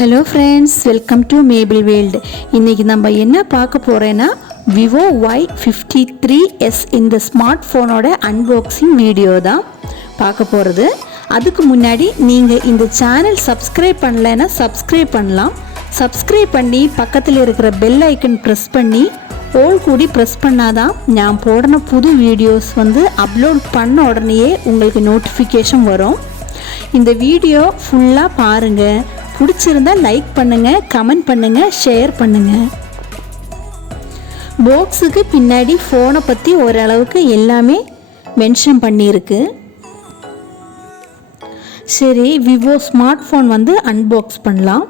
Hello friends, welcome to Mable World. இன்னைக்கு நம்ம என்ன பார்க்க போறேன்னா Vivo v53s இந்த ஸ்மார்ட் போனோட அன்பாக்சிங் வீடியோ தான் பார்க்க போறது. அதுக்கு முன்னாடி நீங்க இந்த சேனல் சப்ஸ்கிரைப் பண்ணலனா சப்ஸ்கிரைப் பண்ணலாம். சப்ஸ்கிரைப் பண்ணி பக்கத்துல இருக்கிற பெல் ஐகான் பிரஸ் பண்ணி ஆல் கூடி பிரஸ் பண்ணாதான் நான் போடுற புது வீடியோஸ் அப்லோட் பண்ண உடனே உங்களுக்கு நோட்டிஃபிகேஷன் வரும். இந்த வீடியோ ஃபுல்லா பாருங்க. பிடிச்சிருந்தா லைக் பண்ணுங்க, கமெண்ட் பண்ணுங்க, ஷேர் பண்ணுங்க. பாக்ஸுக்கு பின்னாடி ஃபோனை பற்றி ஓரளவுக்கு எல்லாமே மென்ஷன் பண்ணியிருக்கு. சரி, விவோ ஸ்மார்ட் ஃபோன் அன்பாக்ஸ் பண்ணலாம்.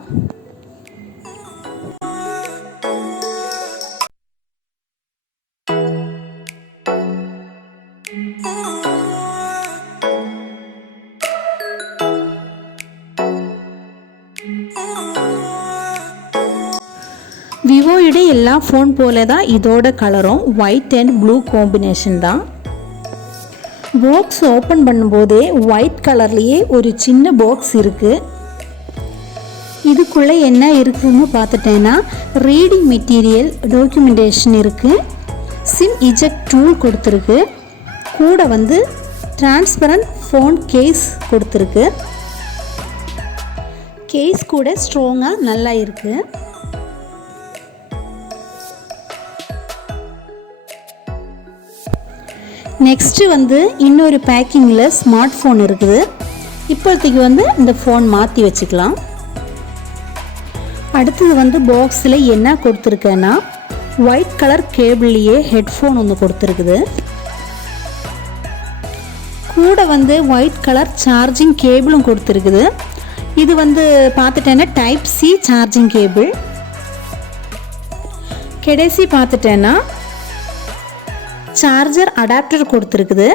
விவோட எல்லா ஃபோன் போல தான் இதோட கலரும் ஒயிட் அண்ட் ப்ளூ காம்பினேஷன் தான். பாக்ஸ் ஓப்பன் பண்ணும்போதே ஒயிட் கலர்லேயே ஒரு சின்ன பாக்ஸ் இருக்குது. இதுக்குள்ளே என்ன இருக்குதுன்னு பார்த்துட்டேன்னா ரீடிங் மெட்டீரியல், டாக்குமெண்டேஷன் இருக்குது, சிம் இஜெக்ட் டூல் கொடுத்துருக்கு, கூட டிரான்ஸ்பரண்ட் ஃபோன் கேஸ் கொடுத்துருக்கு. கேஸ் கூட ஸ்ட்ராங்காக நல்லா இருக்குது. நெக்ஸ்ட்டு இன்னொரு பேக்கிங்கில் ஸ்மார்ட் ஃபோன் இருக்குது. இப்போதைக்கு இந்த ஃபோன் மாற்றி வச்சுக்கலாம். அடுத்தது பாக்ஸில் என்ன கொடுத்துருக்கேன்னா ஒயிட் கலர் கேபிள்லேயே ஹெட்ஃபோன் ஒன்று கொடுத்துருக்குது. கூட ஒயிட் கலர் சார்ஜிங் கேபிளும் கொடுத்துருக்குது. இது பார்த்துட்டேன்னா டைப் சி சார்ஜிங் கேபிள். கடைசி பார்த்துட்டேன்னா சார்ஜர் அடாப்டர் கொடுத்துருக்குது.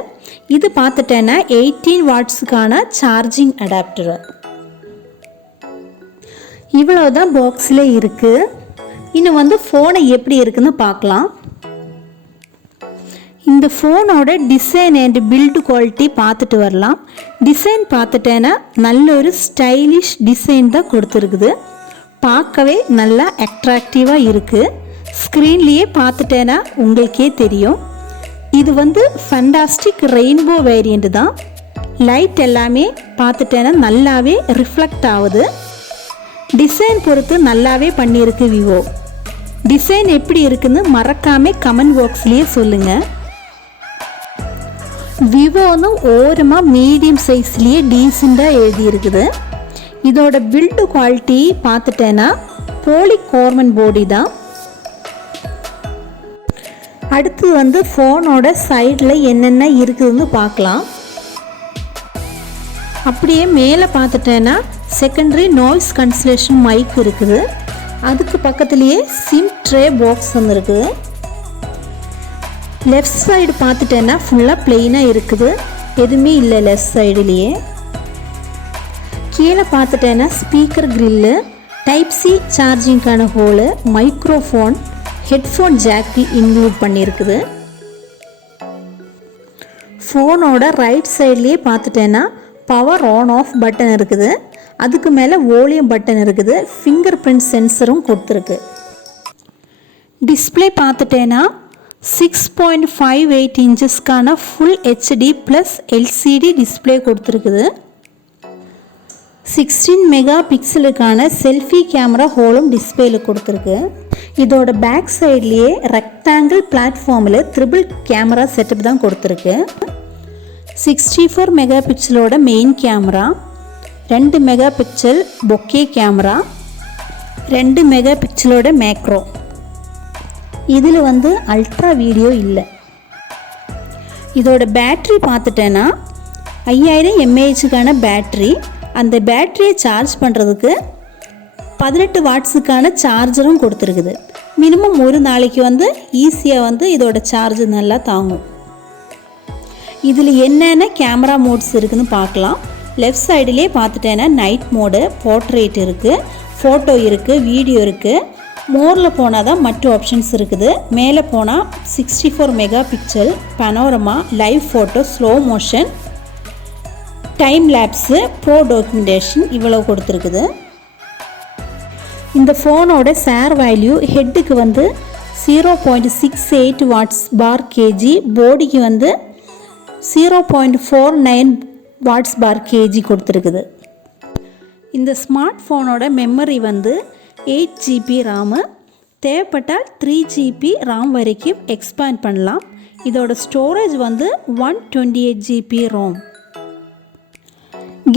இது பார்த்துட்டேன்னா 18 வாட்ஸுக்கான சார்ஜிங் அடாப்டர். இவ்வளோதான் பாக்ஸில் இருக்குது. இன்னும் ஃபோனை எப்படி இருக்குன்னு பார்க்கலாம். இந்த ஃபோனோட டிசைன் அண்ட் பில்டு குவாலிட்டி பார்த்துட்டு வரலாம். டிசைன் பார்த்துட்டேன்னா நல்ல ஒரு ஸ்டைலிஷ் டிசைன் தான் கொடுத்துருக்குது. பார்க்கவே நல்லா அட்ராக்டிவாக இருக்குது. ஸ்க்ரீன்லேயே பார்த்துட்டேன்னா உங்களுக்கே தெரியும். இது ஃபண்டாஸ்டிக் ரெயின்போ வேரியண்ட் தான். லைட் எல்லாமே பார்த்துட்டேன்னா நல்லாவே ரிஃப்ளெக்ட் ஆகுது. டிசைன் பொறுத்து நல்லாவே பண்ணியிருக்கு விவோ. டிசைன் எப்படி இருக்குன்னு மறக்காமல் கமெண்ட் பாக்ஸ்லேயே சொல்லுங்கள். விவோன்னு ஓரமாக மீடியம் சைஸ்லேயே டீசெண்டாக எழுதியிருக்குது. இதோட பில்டு குவாலிட்டி பார்த்துட்டேன்னா பாலிகார்பன் பாடி தான். அடுத்து ஃபோனோட சைடில் என்னென்ன இருக்குதுன்னு பார்க்கலாம். அப்படியே மேலே பார்த்துட்டேன்னா செகண்டரி நாய்ஸ் கன்சலேஷன் மைக் இருக்குது. அதுக்கு பக்கத்துலேயே சிம் ட்ரே பாக்ஸ் இருக்குது. லெஃப்ட் சைடு பார்த்துட்டேன்னா ஃபுல்லாக பிளெயினாக இருக்குது, எதுவுமே இல்லை லெஃப்ட் சைடுலேயே. கீழே பார்த்துட்டேன்னா ஸ்பீக்கர் கிரில்லு, டைப் சி சார்ஜிங்கான hole, microphone, headphone jack include பண்ணியிருக்குது. ஃபோனோட ரைட் சைட்லேயே பார்த்துட்டேன்னா பவர் ஆன் ஆஃப் பட்டன் இருக்குது. அதுக்கு மேலே வால்யூம் பட்டன் இருக்குது. ஃபிங்கர் பிரிண்ட் சென்சரும் கொடுத்துருக்கு. டிஸ்பிளே பார்த்துட்டேன்னா 6.58 இன்ச்சஸ்க்கான full HD plus LCD display கொடுத்துருக்குது. 16 மெகா பிக்சலுக்கான செல்ஃபி கேமரா ஹோலும் டிஸ்பிளேல கொடுத்துருக்கு. இதோட பேக் சைட்லேயே ரெக்டாங்கிள் பிளாட்ஃபார்மில் ட்ரிபிள் கேமரா செட்டப் தான் கொடுத்துருக்கு. 64 மெகா பிக்சலோட main camera, 2 megapixel bokeh camera, 2 mega பிக்சலோட மேக்ரோ. இதில் அல்ட்ரா வீடியோ இல்லை. இதோட பேட்ரி பார்த்துட்டேன்னா 5000 mAhக்கான பேட்ரி. அந்த பேட்டரியை சார்ஜ் பண்ணுறதுக்கு 18 வாட்ஸுக்கான சார்ஜரும் கொடுத்துருக்குது. மினிமம் ஒரு நாளைக்கு ஈஸியாக இதோட சார்ஜ் நல்லா தாங்கும். இதில் என்னென்ன கேமரா மோட்ஸ் இருக்குதுன்னு பார்க்கலாம். லெஃப்ட் சைடுலேயே பார்த்துட்டேன்னா நைட் மோடு, போர்ட்ரேட் இருக்குது, ஃபோட்டோ இருக்குது, வீடியோ இருக்குது. மோரில் போனால் தான் மற்ற ஆப்ஷன்ஸ் இருக்குது. மேலே போனால் 64 mega pixel, panorama, live photo, slow motion, time lapse, bro documentation இவ்வளோ கொடுத்துருக்குது. இந்த ஃபோனோட ஷேர் வேல்யூ ஹெட்டுக்கு 0.68 வாட்ஸ் பார் கேஜி, பாடிக்கு 0.49 வாட்ஸ் பார் கேஜி கொடுத்துருக்குது. இந்த ஸ்மார்ட் ஃபோனோட மெமரி 8 GB ராமு, தேவைப்பட்டால் 3 GB ராம் வரைக்கும் எக்ஸ்பேண்ட் பண்ணலாம். இதோட ஸ்டோரேஜ் 128 GB ரோம்.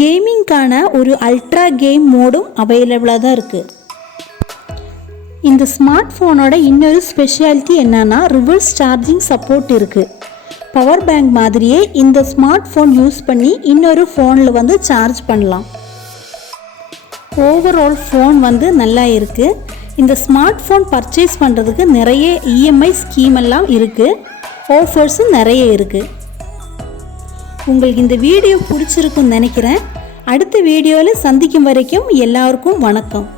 கேமிங்கான ஒரு அல்ட்ரா கேம் மோடும் அவைலபிளாக தான் இருக்குது. இந்த ஸ்மார்ட் ஃபோனோட இன்னொரு ஸ்பெஷாலிட்டி என்னன்னா ரிவர்ஸ் சார்ஜிங் சப்போர்ட் இருக்குது. பவர் பேங்க் மாதிரியே இந்த ஸ்மார்ட் ஃபோன் யூஸ் பண்ணி இன்னொரு ஃபோனில் சார்ஜ் பண்ணலாம். ஓவரால் ஃபோன் நல்லா இருக்குது. இந்த ஸ்மார்ட் ஃபோன் பர்ச்சேஸ் பண்ணுறதுக்கு நிறைய இஎம்ஐ ஸ்கீம் எல்லாம் இருக்குது. ஆஃபர்ஸும் நிறைய இருக்குது. உங்களுக்கு இந்த வீடியோ பிடிச்சிருக்குன்னு நினைக்கிறேன். அடுத்த வீடியோவில் சந்திக்கும் வரைக்கும் எல்லாருக்கும் வணக்கம்.